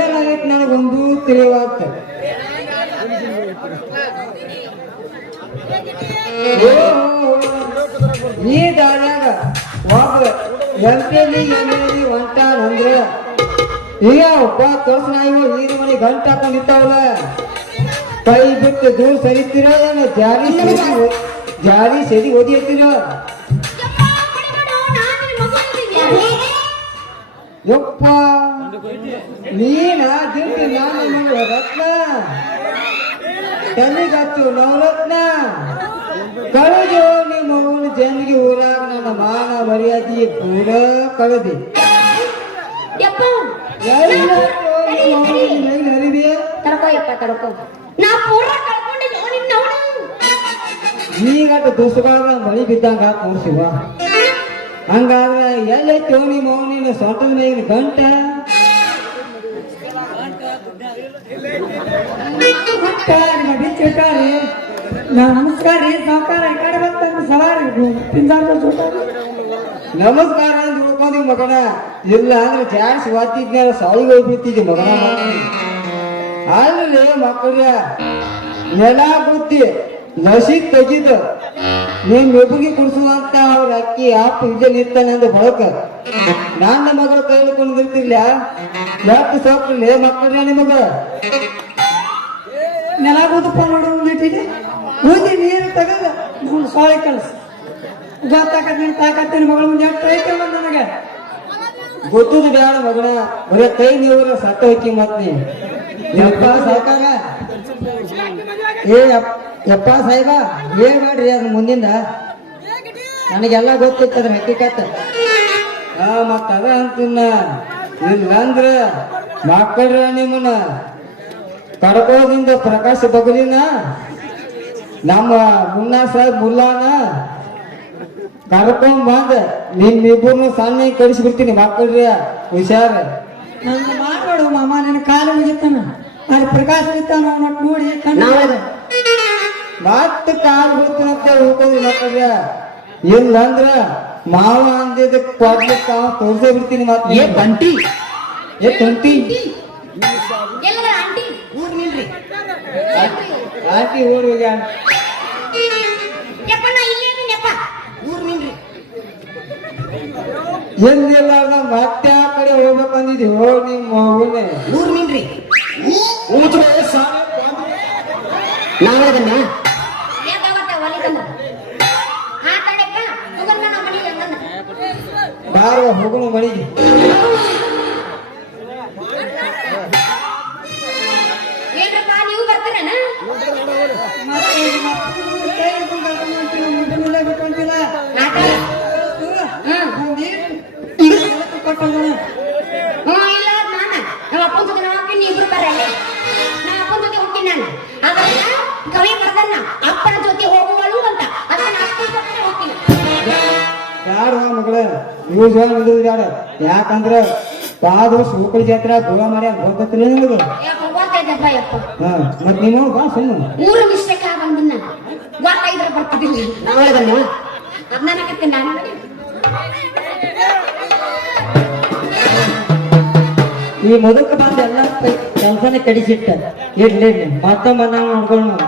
ಏನಾಗೈತಿ ನನಗೊಂದು ತಿಳಿವಾಗ್ತ. ಈ ದಾರ್ಯಾಗ ಒಬ್ಬ ಎಂಪಿ ಹೊಂಟಾನಂದ್ರ ಈಗ ಒಬ್ಬ ತೋರ್ಸ ನಾಯಿಗಳು ನೀರು ಮನೆ ಗಂಟು ಹಾಕೊಂಡಿರ್ತಾವಲ್ಲ, ಕೈ ಬಿಟ್ಟು ದೂರ ಸರಿತೀರ ಜಾರಿ ಸರಿ ಓದಿರ್ತೀರ. ಯಪ್ಪ ನೀನ ದಿಂಟಿ ನಾನು ರತ್ನ ತಲೆಗತ್ತು ನವರತ್ನ ಕಳೆದು ನಿಮ್ಮ ಮಗನ ಜನ್ಗೆ ಊರಾಗ ನನ್ನ ಮಾನ ಮರ್ಯಾದೆ ಪೂರ ಕಳೆದಿ. ಈಗಟ್ಟು ದುಸ್ಗಾಲ ಮಳಿ ಬಿದ್ದಂಗ ಕೂರ್ಸಿವ. ಹಂಗಾದ್ರೆ ಎಲ್ಲೈತಿ ನಿಮ್ಮ ಮೌನಿನ ಸ್ವಂತದ ಮೇಗಿನ ಗಂಟ. ನಮಸ್ಕಾರ ರೀ ಸಾವುಕಾರ, ಈ ಕಡೆ ಬಂತ ಸವಾರಿ ನಮಸ್ಕಾರ ಅಂತ ಉಳ್ಕೊಂಡಿ ಮಗನ. ಇಲ್ಲ ಅಂದ್ರೆ ಜಾಸ್ತಿ ಓದ್ತಿದ್ನ ಸಾವಿಗೆ ಹೋಗ್ಬಿಡ್ತಿದ್ದಿ ಮಗನ. ಅಲ್ರಿ ಮಕ್ಕಳ ನೆಲ ಬುದ್ಧಿ ಲಸಿ ತೆಗಿದ ನೀನ್ ಮೆಬುಗಿ ಕುಡ್ಸುವಂತ ಅವ್ರ ಅಕ್ಕಿ ಆಪ್ ಇಲ್ಲೇ ನಿಂತಾನಂದ ಬಳಕ ನನ್ನ ಮಗಳ ಕೈ ಹಿಡ್ಕೊಂಡಿರ್ತಿರ್ಲ ಯಾಕೆ ಸಾಕ್ಲಿ ಮಕ್ಕಳ ನಿಮಗ. ನೆಲ ಬದುಕೊಂಡು ನೋಡಿದೆ ಬೂದಿ ನೀರು ತೆಗದ ನಾವು ಸೊಳ್ಳೆ ಕಲಸ ಗೊತ್ತಾಕತ್ ನೀನು ತಾಕತ್ತೇನೆ ಮಗಳ ಮುಂದೆ ಐತೆ ನನಗೆ ಗೊತ್ತದ ಬ್ಯಾಡ ಮಗನ. ಬರೀ ಕೈ ನೀವು ಸತ್ತ ಹೋಗಿ ಮತ್ ನೀ ಯಪ್ಪ ಸಾಕಾಗ ಯಪ್ಪ ಸಾಹೇಬ ಹೇಳ್ಬೇಡ್ರಿ ಅದ್ ಮುಂದಿಂದ ನನಗೆಲ್ಲ ಗೊತ್ತಿತ್ತದ್ರ ಹಕ್ಕಿಕತ್ತ. ಮತ್ತ ಅದ ಅಂತಿನ್ನ ಇಲ್ಲಂದ್ರ ಮಕ್ಕಳ್ರ ನಿಮ್ಮನ್ನ ಕಡ್ಕೋದಿಂದ ಪ್ರಕಾಶ ಬಗಲಿನ ನಮ್ಮ ಮುನ್ನಾ ಸಾಹೇಬ್ ಮುಲ್ಲಾನ ಕರ್ಕೊಂಡ್ ಬಂದ ನಿಮ್ಮಿಬ್ಬರನ್ನು ಸಣ್ಣ ಕಳಿಸ್ಬಿಡ್ತೀನಿ ಮಕ್ಕಳ್ರಿ ಹುಷಾರ. ನನ್ನ ಮಾತಾಡು ಮಾಮ, ನನ್ನ ಕಾಲ ಮುಗಿತಾನ ಅಲ್ಲಿ ಪ್ರಕಾಶ ಇರ್ತಾನ ನೋಡಿ ಮತ್ತ ಕಾಲ್ ಬಿಡ್ತೀನಂತ ಹೋಗೋದು ಮಕ್ಕಳ್ರಿ. ಇಲ್ಲಂದ್ರ ಮಾವ ಅಂದಿದ ಕೊಡ್ಲಿಕ್ಕ ತೋರ್ಸೇ ಬಿಡ್ತೀನಿ. ಮತ್ತೆ ಏ ಬಂಟಿ ತಂಟಿ ಆಂಟಿ ಊರ್ ಹೋಗ್ಯಾನ. ಎಂದಿಲ್ಲ ಮತ್ತೆ ಆ ಕಡೆ ಹೋಗ್ಬೇಕಂದಿದ್ವಿ. ಹೋಗ್ ನಿಮ್ಮ ಮಗುನೆ ಊರ್ ನಿನ್ರಿ ನಾಳೆ ಬನ್ನ ಬಾರುವ ಹೋಗೋಣ ಮಳಿಗೆ. ಅಪ್ಪನ ಜೊತೆ ಹೋಗುವಳು ಅಂತ ಯಾರು ಮಗಳ ನೀವು ಜೋಳ ನಿಲ್ಲುದು ಬ್ಯಾಡ. ಯಾಕಂದ್ರ ಬಾದ ವರ್ಷ ಉಕ್ಕಳಿ ಜಾತ್ರೆ ಗೋವಾ ಮಾಡಿ ಗೊತ್ತಿಲ್ಲ ನಿಮಗ. ಮತ್ ನೀವು ಬಾ ಸುಮ್ಮನೆ ಊರು ಮಿಸ್ಟೇಕ್ ಬಂದಿನ ಗೊತ್ತಾಯ್ದ್ರ ಬರ್ತಿದ್ದಿಲ್ಲ. ನಾಳೆ ಬನ್ನ ಅದನ್ನಕತ್ತೆ ನಾನು ಈ ಮುದುಕ ಬಂದ ಎಲ್ಲ ಕೆಲಸನೇ ಕಡಿಸಿಟ್ಟ. ಇರ್ಲಿ ಮತ್ತೊಮ್ಮೆ ನಾವು ನೋಡ್ಕೊಳ್ಳೋಣ.